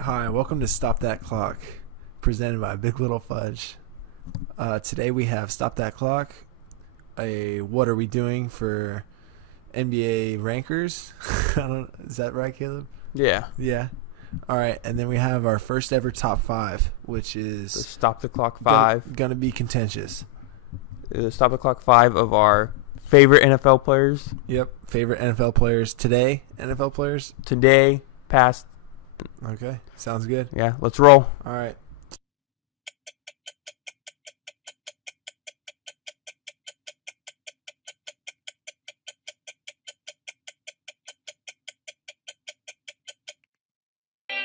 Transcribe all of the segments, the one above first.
Hi, welcome to Stop That Clock, presented by Big Little Fudge. Today we have Stop That Clock, a what are we doing for NBA rankers? Is that right, Caleb? Yeah. Yeah. All right, and then we have our first ever top five, which is The Stop the Clock 5. Gonna be contentious. The Stop the Clock 5 of our favorite NFL players. Yep, favorite NFL players today. NFL players Today, past. Okay, sounds good. Yeah, let's roll. All right.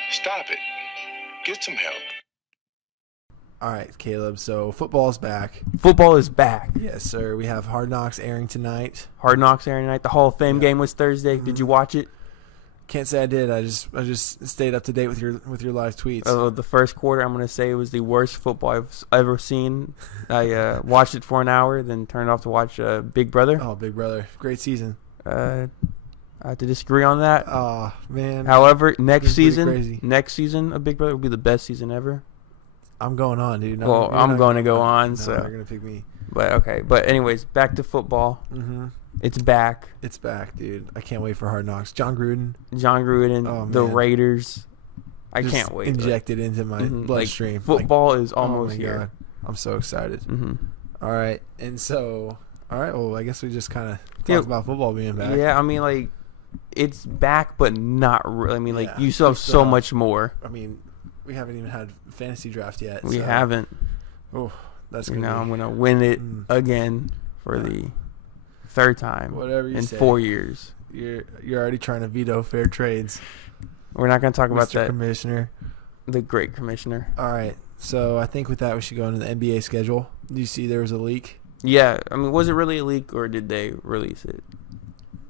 Stop it. Get some help. All right, Caleb. So football's back. Football is back. Yes, sir. We have Hard Knocks airing tonight. Hard Knocks airing tonight. The Hall of Fame game was Thursday. Did you watch it? Can't say I did. I just stayed up to date with your live tweets. The first quarter, I'm going to say, it was the worst football I've ever seen. I watched it for an hour, then turned off to watch Big Brother. Oh, Big Brother. Great season. I have to disagree on that. Oh, man. However, next season crazy. of Big Brother will be the best season ever. I'm going on, dude. Well, I'm going to go on. No, So you're going to pick me. But okay. But anyways, back to football. Mm-hmm. It's back. It's back, dude. I can't wait for Hard Knocks. John Gruden. The man. Raiders. I Just can't wait. Injected into my bloodstream. Football is oh almost my here. God. I'm so excited. Mm-hmm. All right. And so, all right. Well, I guess we just kind of talked about football being back. Yeah, I mean, like, it's back, but not really. I mean, like, Yeah, you still have so have- much more. I mean, we haven't even had fantasy draft yet. We so- haven't. Oh, that's You gonna know, be, I'm going to win it again for Yeah. the third time whatever you in say. 4 years. You're already trying to veto fair trades, We're not going to talk about Mr. that. Commissioner. The great commissioner. All right. So I think with that we should go into the NBA schedule. Do you see there was a leak? Yeah, I mean, was it really a leak or did they release it?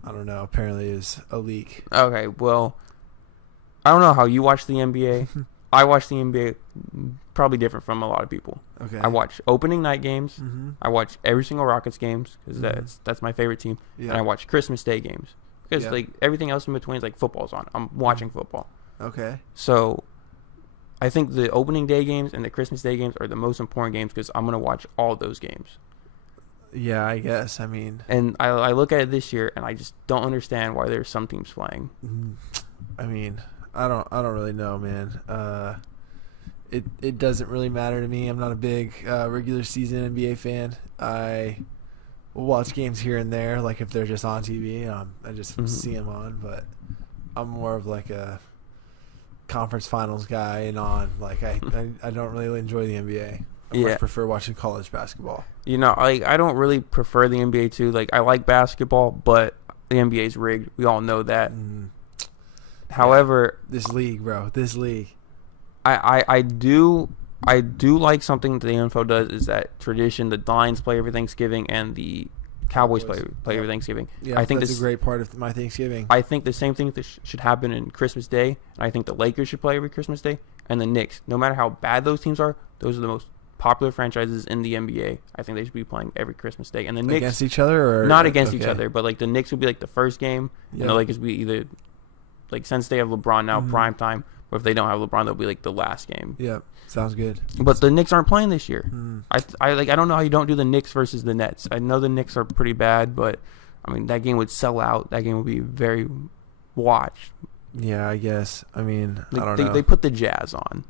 I don't know. Apparently it was a leak. Okay, well, I don't know how you watch the NBA. I watch the NBA probably different from a lot of people. Okay. I watch opening night games. Mm-hmm. I watch every single Rockets games because that's my favorite team. Yeah. And I watch Christmas Day games because Yeah. like everything else in between is like football's on. I'm watching football. Okay. So I think the opening day games and the Christmas Day games are the most important games because I'm gonna watch all those games. Yeah, I guess. I mean, And I look at it this year and I just don't understand why there's some teams playing. I mean, I don't really know, man. It doesn't really matter to me. I'm not a big regular season NBA fan. I will watch games here and there, like if they're just on TV. I just see them on, but I'm more of like a conference finals guy and on. Like I don't really enjoy the NBA. I much prefer watching college basketball. You know, I don't really prefer the NBA too. Like I like basketball, but the NBA is rigged. We all know that. However, This league, bro. This league. I do like something that the NFL does is that tradition. The Lions play every Thanksgiving and the Cowboys play every Thanksgiving. Yeah, I think that's this a great part of my Thanksgiving. I think the same thing that should happen in Christmas Day. And I think the Lakers should play every Christmas Day, and the Knicks. No matter how bad those teams are, those are the most popular franchises in the NBA. I think they should be playing every Christmas Day. And the Knicks Against each other, or not against each other, but like the Knicks would be like the first game, Yeah. and the Lakers would be either like since they have LeBron now prime time, or if they don't have LeBron, they'll be like the last game. Yep, sounds good. But the Knicks aren't playing this year. I don't know how you don't do the Knicks versus the Nets. I know the Knicks are pretty bad, but I mean that game would sell out. That game would be very watched. Yeah, I guess. I mean, I don't know. They put the Jazz on.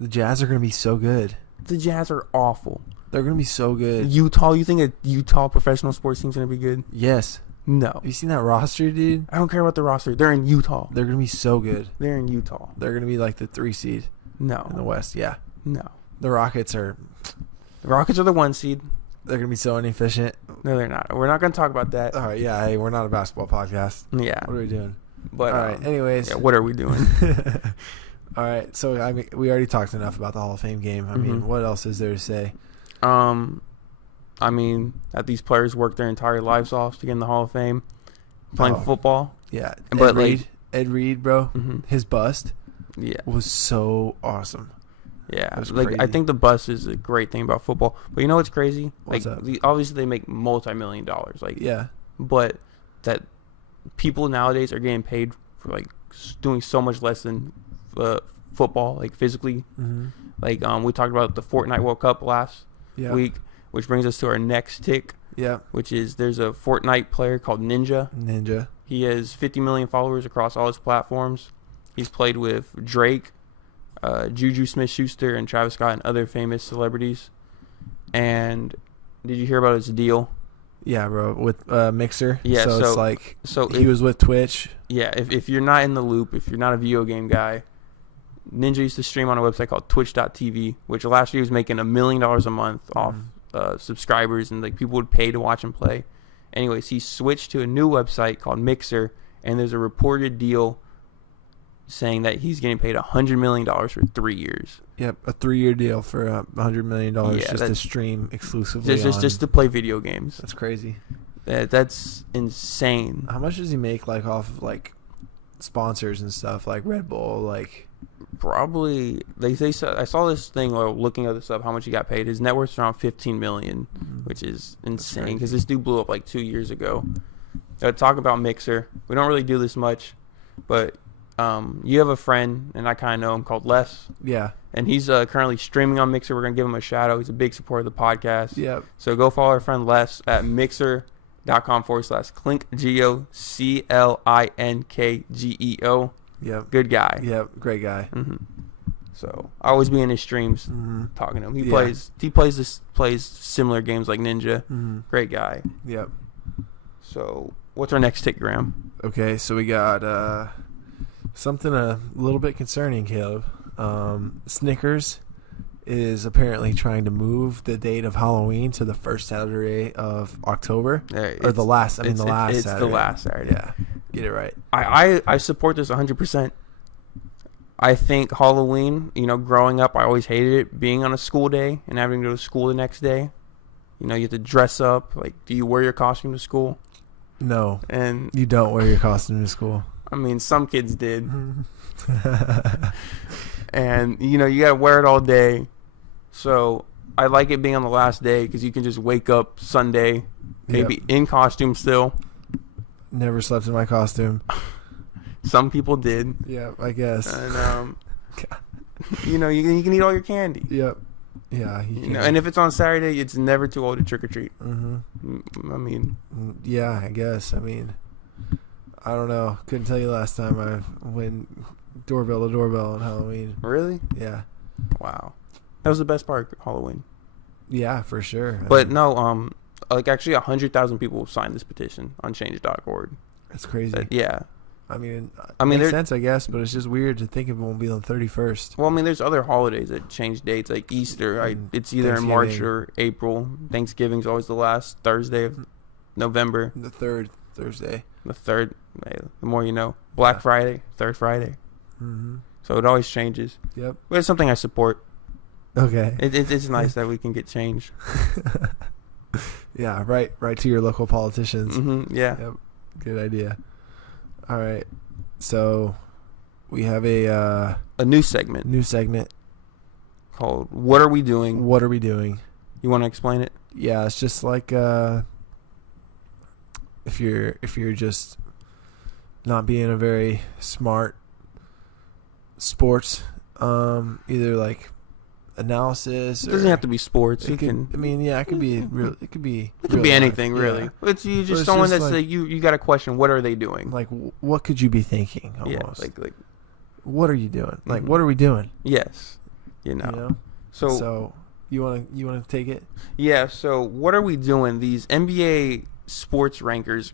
The Jazz are going to be so good. The Jazz are awful. They're going to be so good. Utah, you think a Utah professional sports team's going to be good? Yes. No. Have you seen that roster, dude? I don't care about the roster. They're in Utah. They're going to be so good. They're in Utah. They're going to be like the 3 seed No. in the West. Yeah. No. The Rockets are The Rockets are the 1 seed. they're going to be so inefficient. No, they're not. We're not going to talk about that. All right, yeah, hey, we're not a basketball podcast. Yeah. What are we doing? But All right, anyways. yeah, what are we doing? All right, so I mean, we already talked enough about the Hall of Fame game. I mean, what else is there to say? I mean, that these players work their entire lives off to get in the Hall of Fame, playing football. Yeah, But Ed Reed, bro, his bust Yeah. was so awesome. Yeah, That's like I crazy. think the bus is a great thing about football. But you know what's crazy? What's like up? obviously they make multi-million dollars. Like Yeah, but that people nowadays are getting paid for like doing so much less than football, like physically. Mm-hmm. Like we talked about the Fortnite World Cup last week, which brings us to our next tick. Yeah. Which is there's a Fortnite player called Ninja. He has 50 million followers across all his platforms. He's played with Drake, Juju Smith-Schuster, and Travis Scott, and other famous celebrities. And did you hear about his deal? Yeah, bro, with Mixer. Yeah, so it's like he was with Twitch. Yeah, if you're not in the loop, if you're not a video game guy, Ninja used to stream on a website called Twitch.tv, which last year was making $1 million a month off subscribers, and like people would pay to watch him play. Anyways, he switched to a new website called Mixer, and there's a reported deal saying that he's getting paid $100 million for 3 years. Yep, a 3-year deal for $100 million just to stream exclusively. Just to play video games. That's crazy. That's insane. How much does he make like off of like sponsors and stuff like Red Bull? Like probably I saw this thing while looking at this up. How much he got paid? His net worth's around $15 million, which is insane because this dude blew up like 2 years ago. Talk about Mixer. We don't really do this much, but you have a friend, and I kind of know him, called Les. Yeah. And he's currently streaming on Mixer. We're going to give him a shout out. He's a big supporter of the podcast. Yep. So go follow our friend Les at mixer.com/clinkgeo, CLINKGEO. Yep. Good guy. Yep. Great guy. Mm-hmm. So I always be in his streams talking to him. He plays similar games like Ninja. Mm-hmm. Great guy. Yep. So what's our next tick, Graham? Okay, so we got something a little bit concerning, Caleb. Snickers is apparently trying to move the date of Halloween to the first Saturday of October. Or the last Saturday. It's the last Saturday. Yeah, get it right. I support this 100%. I think Halloween, growing up, I always hated it, being on a school day and having to go to school the next day. You have to dress up. Like, do you wear your costume to school? No. And you don't wear your costume to school. I mean, some kids did. And, you got to wear it all day. So I like it being on the last day because you can just wake up Sunday, maybe in costume still. Never slept in my costume. Some people did. Yeah, I guess. And, you can eat all your candy. Yep. Yeah. And if it's on Saturday, it's never too old to trick or treat. Mm-hmm. I mean. Yeah, I guess. I mean, I don't know. Couldn't tell you last time I went doorbell to doorbell on Halloween. Really? Yeah. Wow. That was the best part of Halloween. Yeah, for sure. Actually 100,000 people signed this petition on change.org. That's crazy. Yeah. I mean, makes sense, I guess, but it's just weird to think it won't be on the 31st. Well, I mean, there's other holidays that change dates, like Easter. It's either in March or April. Thanksgiving's always the last Thursday of November. The third Thursday. The third. The more you know. Black Friday, third Friday. Mm-hmm. So it always changes. Yep. But it's something I support. Okay. It's nice that we can get change. Yeah, right to your local politicians. Mm-hmm, yeah. Yep. Good idea. All right. So we have a new segment. Called What Are We Doing? What Are We Doing? You want to explain it? Yeah, it's just like if you're just not being a very smart sports either like analysis. It doesn't have to be sports. It could be real. It could be anything, life. really. Yeah. It's just someone that's like you got a question. What are they doing? Like, what could you be thinking? Almost. Yeah, like what are you doing? Like, what are we doing? Yes, So you want to take it? Yeah. So what are we doing? These NBA sports rankers,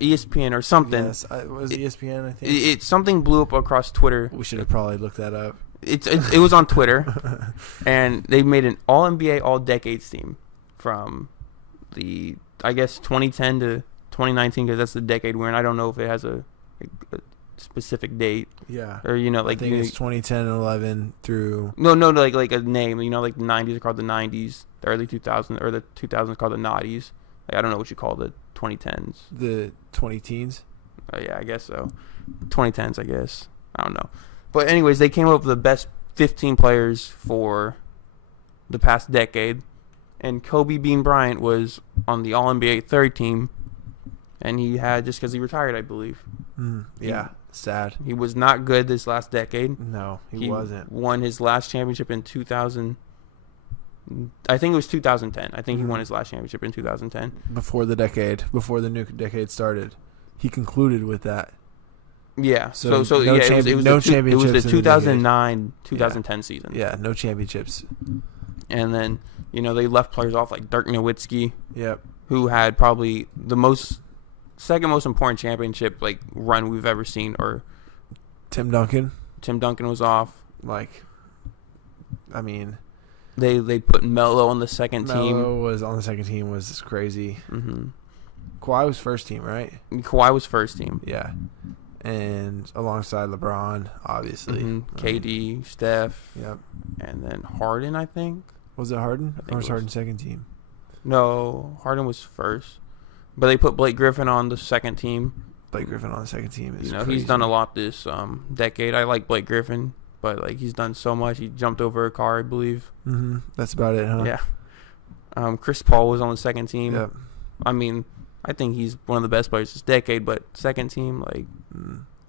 ESPN or something. Yes, it was ESPN. I think it's something blew up across Twitter. We should have probably looked that up. It was on Twitter, and they made an All NBA All Decades team from the 2010 to 2019 because that's the decade we're in. I don't know if it has a specific date. Yeah. Or I think it's 2010 and 11 through. No, like a name. Like the 90s are called the 90s, the early 2000s, or the 2000s called the noughties. I don't know what you call the 2010s. The 20 teens. Yeah, I guess so. 2010s, I guess. I don't know. But anyways, they came up with the best 15 players for the past decade. And Kobe Bean Bryant was on the All-NBA third team. And he had, just because he retired, I believe. Yeah. Sad. He was not good this last decade. No, he wasn't. Won his last championship in 2000. I think it was 2010. I think he won his last championship in 2010. Before the new decade started. He concluded with that. Yeah. So It was championships the in the 2009, 2010 season. Yeah, no championships. And then, they left players off like Dirk Nowitzki, Yep. who had probably the second most important championship run we've ever seen. Or Tim Duncan was off. They put Melo on the second team. Melo was on the second team, was crazy. Mm-hmm. Kawhi was first team, right? Kawhi was first team. Yeah. And alongside LeBron, obviously. KD, Steph. Yep. And then Harden, I think. Was it Harden? I think Or was Harden second team? No, Harden was first. But they put Blake Griffin on the second team. Blake Griffin on the second team is He's crazy. done a lot this decade. I like Blake Griffin, but he's done so much. He jumped over a car, I believe. Mm-hmm. That's about it, huh? Yeah. Chris Paul was on the second team. Yep. I think he's one of the best players this decade, but second team,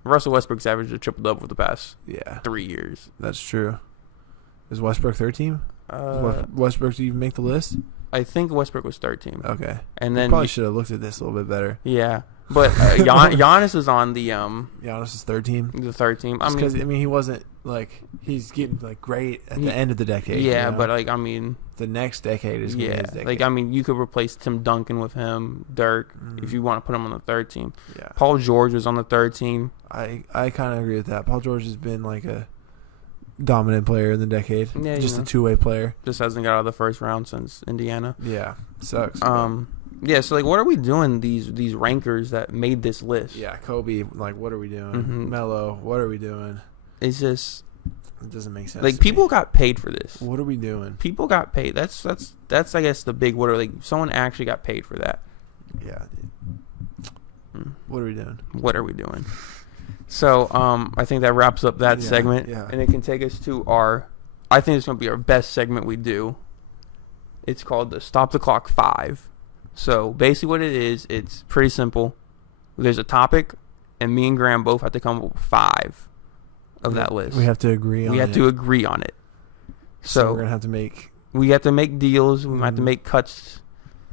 Russell Westbrook's averaged a triple-double for the past 3 years. That's true. Is Westbrook third team? Westbrook even make the list? I think Westbrook was third team. Okay. And then probably should have looked at this a little bit better. Yeah. But Giannis was on the Giannis is third team. the third team. Because he wasn't he's getting great at the end of the decade. Yeah, you know? but the next decade is gonna be his decade. You could replace Tim Duncan with him, Dirk, if you want to put him on the third team. Yeah. Paul George was on the third team. I kind of agree with that. Paul George has been a dominant player in the decade. Yeah, just a two-way player. Just hasn't got out of the first round since Indiana. Yeah, sucks. Yeah. So what are we doing? These rankers that made this list. Yeah, Kobe. What are we doing? Mm-hmm. Melo. What are we doing? It's just it doesn't make sense. People got paid for this. What are we doing? People got paid. That's I guess the big someone actually got paid for that. Yeah. What are we doing? What are we doing? So I think that wraps up that segment, and it can take us to I think it's going to be our best segment we do. It's called the Stop the Clock 5. So basically what it is, it's pretty simple. There's a topic, and me and Graham both have to come up with 5 of that list. We have to agree on it. We have to agree on it. So we're going to have to make... We have to make deals. We might have to make cuts.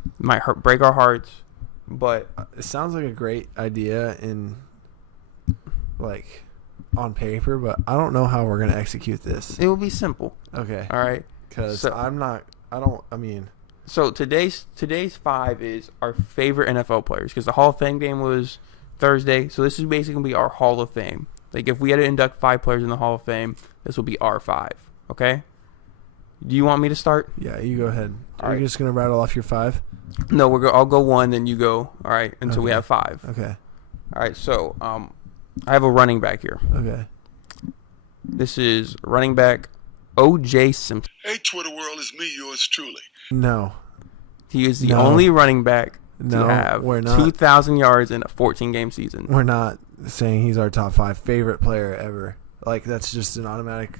It might break our hearts. But it sounds like a great idea on paper, but I don't know how we're going to execute this. It will be simple. Okay. All right. Because So today's 5 is our favorite NFL players, because the Hall of Fame game was Thursday. So this is basically going to be our Hall of Fame. If we had to induct 5 players in the Hall of Fame, this will be our 5. Okay? Do you want me to start? Yeah, you go ahead. Are you right. just going to rattle off your 5? No, I'll go 1, then you go. All right, until we have 5. Okay. All right, so I have a running back here. Okay. This is running back O.J. Simpson. Hey, Twitter world, it's me, yours truly. No. He is the only running back No, to have we're not. 2,000 yards in a 14-game season. We're not saying he's our top 5 favorite player ever. That's just an automatic,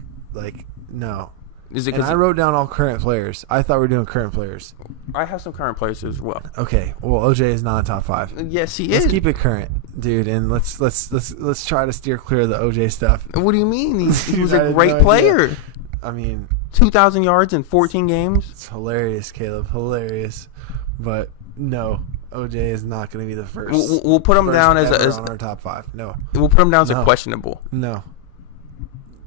no. Is it? And I wrote down all current players. I thought we were doing current players. I have some current players as well. Okay. Well, OJ is not top 5. Yes, he Let's is. keep it current, dude, and let's try to steer clear of the OJ stuff. What do you mean? He was I a had great no player. idea. 2,000 yards in 14 games. It's hilarious, Caleb. Hilarious. But no, OJ is not going to be the first. We'll put him down as on our top 5. No. We'll put him down as No. a questionable. No.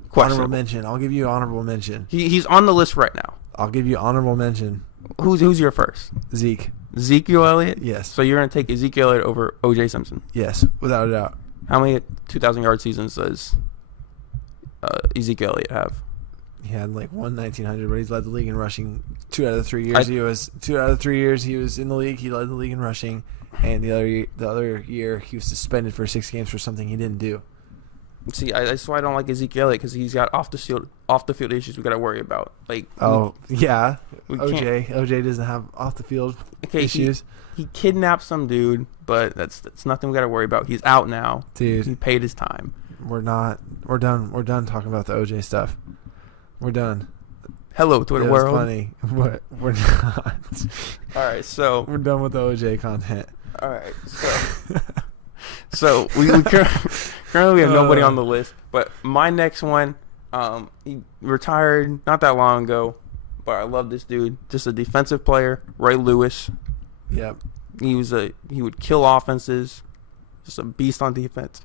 Questionable. Honorable mention. I'll give you honorable mention. He's on the list right now. I'll give you honorable mention. Who's your first? Zeke. Ezekiel Elliott? Yes. So you're going to take Ezekiel Elliott over O.J. Simpson? Yes, without a doubt. How many 2,000-yard seasons does Ezekiel Elliott have? He had 1900, but he's led the league in rushing 2 out of the 3 years. 2 out of the 3 years he was in the league. He led the league in rushing, and the other year he was suspended for 6 games for something he didn't do. See, that's why I don't like Ezekiel Elliott, because he's got off the field issues we got to worry about. Yeah, we OJ doesn't have off the field issues. He kidnapped some dude, but that's nothing we got to worry about. He's out now, dude. He paid his time. We're done. We're done talking about the OJ stuff. We're done. Hello, Twitter world. Funny, but we're not. All right, so we're done with the OJ content. All right, so we Currently, we have nobody on the list. But my next one, he retired not that long ago, but I love this dude. Just a defensive player, Ray Lewis. Yep. He would kill offenses. Just a beast on defense.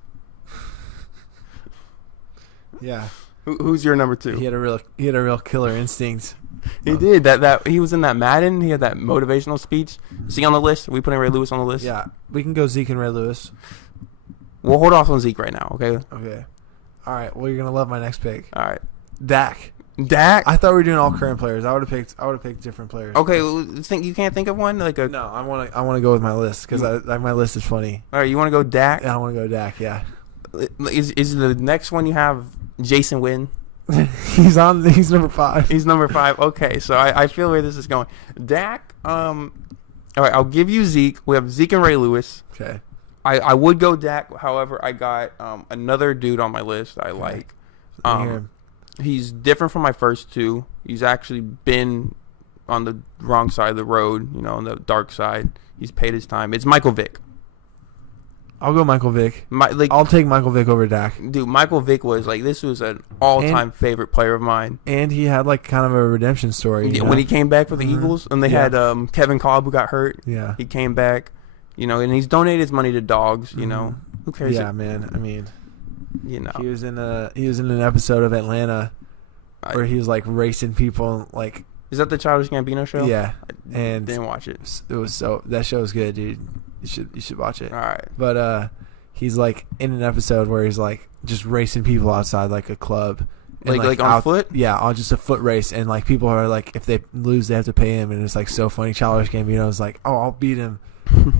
Yeah. Who's your number 2? He had a real killer instinct. He did that. He was in that Madden. He had that motivational speech. Is he on the list? Are we putting Ray Lewis on the list? Yeah, we can go Zeke and Ray Lewis. We'll hold off on Zeke right now. Okay. Okay. All right. Well, you're gonna love my next pick. All right. Dak. I thought we were doing all current players. I would have picked different players. Okay. You can't think of one No, I want to go with my list because my list is funny. All right. You want to go Dak? Yeah, I want to go Dak. Yeah. Is the next one you have Jason Witten? He's number 5. He's number 5. Okay, so I feel where this is going. Dak. All right, I'll give you Zeke. We have Zeke and Ray Lewis. Okay. I would go Dak. However, I got another dude on my list I like. He's different from my first 2. He's actually been on the wrong side of the road, on the dark side. He's paid his time. It's Michael Vick. I'll go Michael Vick. I'll take Michael Vick over Dak. Dude, Michael Vick was this was an all-time favorite player of mine. And he had kind of a redemption story. When he came back for the Eagles, and they had Kevin Kolb who got hurt. Yeah. He came back, and he's donated his money to dogs. Who cares? Yeah, man. I mean, he was in an episode of Atlanta where he was racing people Is that the Childish Gambino show? Yeah, and didn't watch it. It was that show was good, dude. You should watch it. All right. But he's in an episode where he's just racing people outside a club. And on foot? Yeah, on just a foot race. And people are if they lose, they have to pay him. And it's so funny. Childish Gambino is oh, I'll beat him.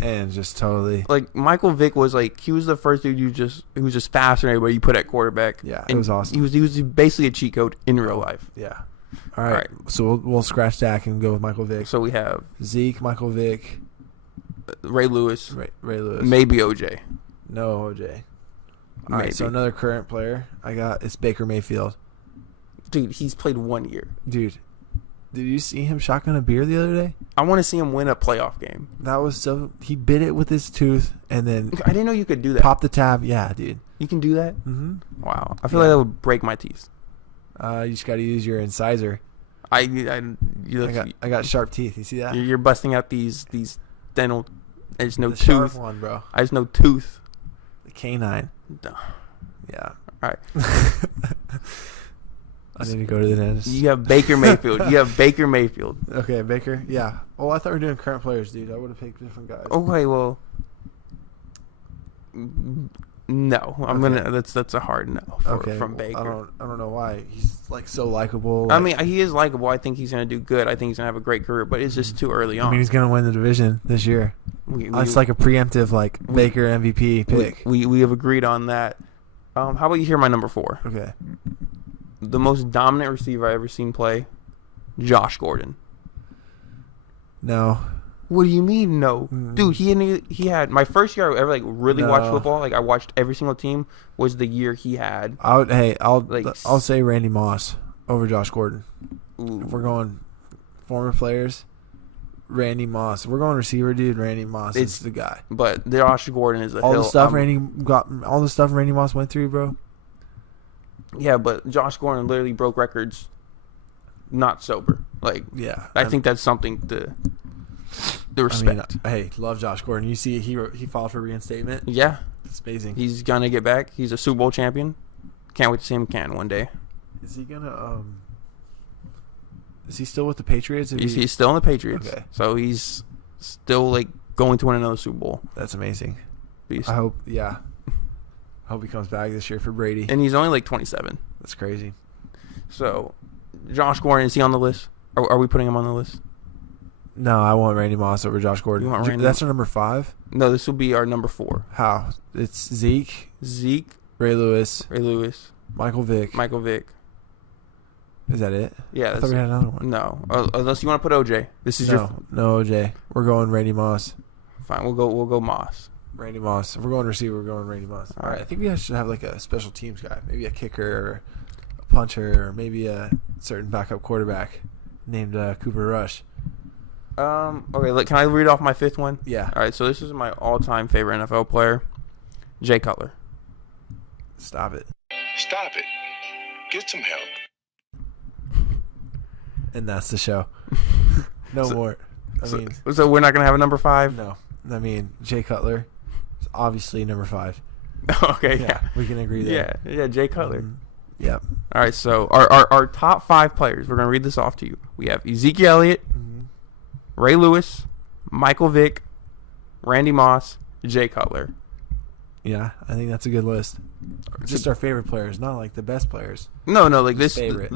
And just totally. Michael Vick was he was the first dude who was just faster than everybody you put at quarterback. Yeah, and it was awesome. He was basically a cheat code in real life. Yeah. All right. So we'll scratch Dak and go with Michael Vick. So we have Zeke, Michael Vick. Ray Lewis. Ray Lewis. Maybe OJ. No OJ. All right, so another current player it's Baker Mayfield. Dude, he's played 1 year. Dude, did you see him shotgun a beer the other day? I want to see him win a playoff game. That was he bit it with his tooth and then I didn't know you could do that. Pop the tab. Yeah, dude. You can do that? Mm-hmm. Wow. I feel like that would break my teeth. You just got to use your incisor. I got sharp teeth. You see that? You're busting out these dental. There's no tooth. Sharp one, bro. I just no tooth. The canine. Duh. Yeah. All right. I need to go to the dentist. You have Baker Mayfield. Okay, Baker. Yeah. Oh, I thought we were doing current players, dude. I would have picked different guys. Okay, well. No, I'm gonna. That's a hard no from Baker. I don't know why he's so likable. I mean, he is likable. I think he's gonna do good. I think he's gonna have a great career, but it's just too early on. I mean, he's gonna win the division this year. It's a preemptive Baker MVP pick. We have agreed on that. How about you hear my number 4? Okay. The most dominant receiver I ever seen play, Josh Gordon. No. What do you mean no? Dude, he had my first year I ever really watched football. I watched every single team was the year he had. I'll say Randy Moss over Josh Gordon. Ooh. If we're going former players, Randy Moss. If we're going receiver, dude. Randy Moss is the guy. But Josh Gordon is all the stuff Randy Moss went through, bro. Yeah, but Josh Gordon literally broke records, not sober. I think that's something to respect. Love Josh Gordon. You see, he filed for reinstatement. Yeah, it's amazing. He's gonna get back. He's a Super Bowl champion. Can't wait to see him one day. Is he gonna? Is he still with the Patriots? He's still in the Patriots. Okay, so he's still going to win another Super Bowl. That's amazing. Beast. I hope. Yeah. I hope he comes back this year for Brady. And he's only 27. That's crazy. So, Josh Gordon, is he on the list? Are we putting him on the list? No, I want Randy Moss over Josh Gordon. You want Randy? That's our number 5? No, this will be our number 4. How? It's Zeke, Ray Lewis, Michael Vick. Is that it? Yeah. I thought we had another one. No, unless you want to put OJ. This is no OJ. We're going Randy Moss. Fine, we'll go Moss. Randy Moss. If we're going receiver, we're going Randy Moss. All right. I think we should have a special teams guy, maybe a kicker or a punter, or maybe a certain backup quarterback named Cooper Rush. Okay, can I read off my 5th one? Yeah. All right, so this is my all-time favorite NFL player, Jay Cutler. Stop it. Stop it. Get some help. And that's the show. No more. I mean, So we're not gonna have a number 5. no. I mean, Jay Cutler is obviously number 5. Okay. Yeah. We can agree there. Yeah. Jay Cutler. Yep. All right. So our top 5 players. We're gonna read this off to you. We have Ezekiel Elliott, Ray Lewis, Michael Vick, Randy Moss, Jay Cutler. Yeah, I think that's a good list. Just our favorite players, not like the best players. No, like this. Favorite.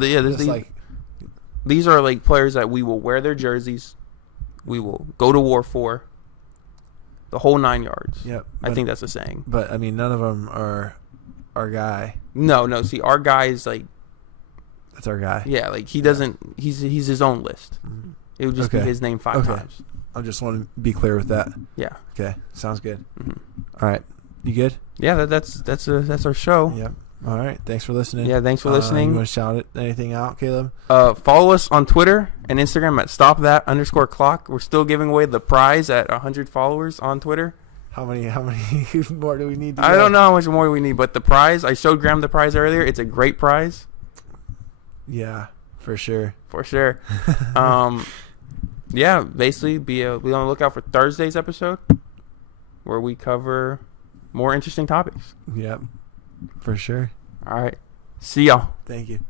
These are like players that we will wear their jerseys. We will go to war for. The whole 9 yards. Yep. I think that's the saying. But I mean, none of them are our guy. No. See, our guy is like. That's our guy. Yeah, like he doesn't. He's his own list. It would just be his name 5 times. I just want to be clear with that. Yeah. Okay. Sounds good. All right. You good? Yeah, that's our show. Yep. All right. Thanks for listening. Yeah, thanks for listening. You want to shout anything out, Caleb? Follow us on Twitter and Instagram at @stopthat_clock. We're still giving away the prize at 100 followers on Twitter. How many more do we need to I go? don't know how much more we need, but the prize, I showed Graham the prize earlier. It's a great prize. Yeah, for sure. For sure. Yeah, basically be on the lookout for Thursday's episode where we cover more interesting topics. Yep, for sure. All right. See y'all. Thank you.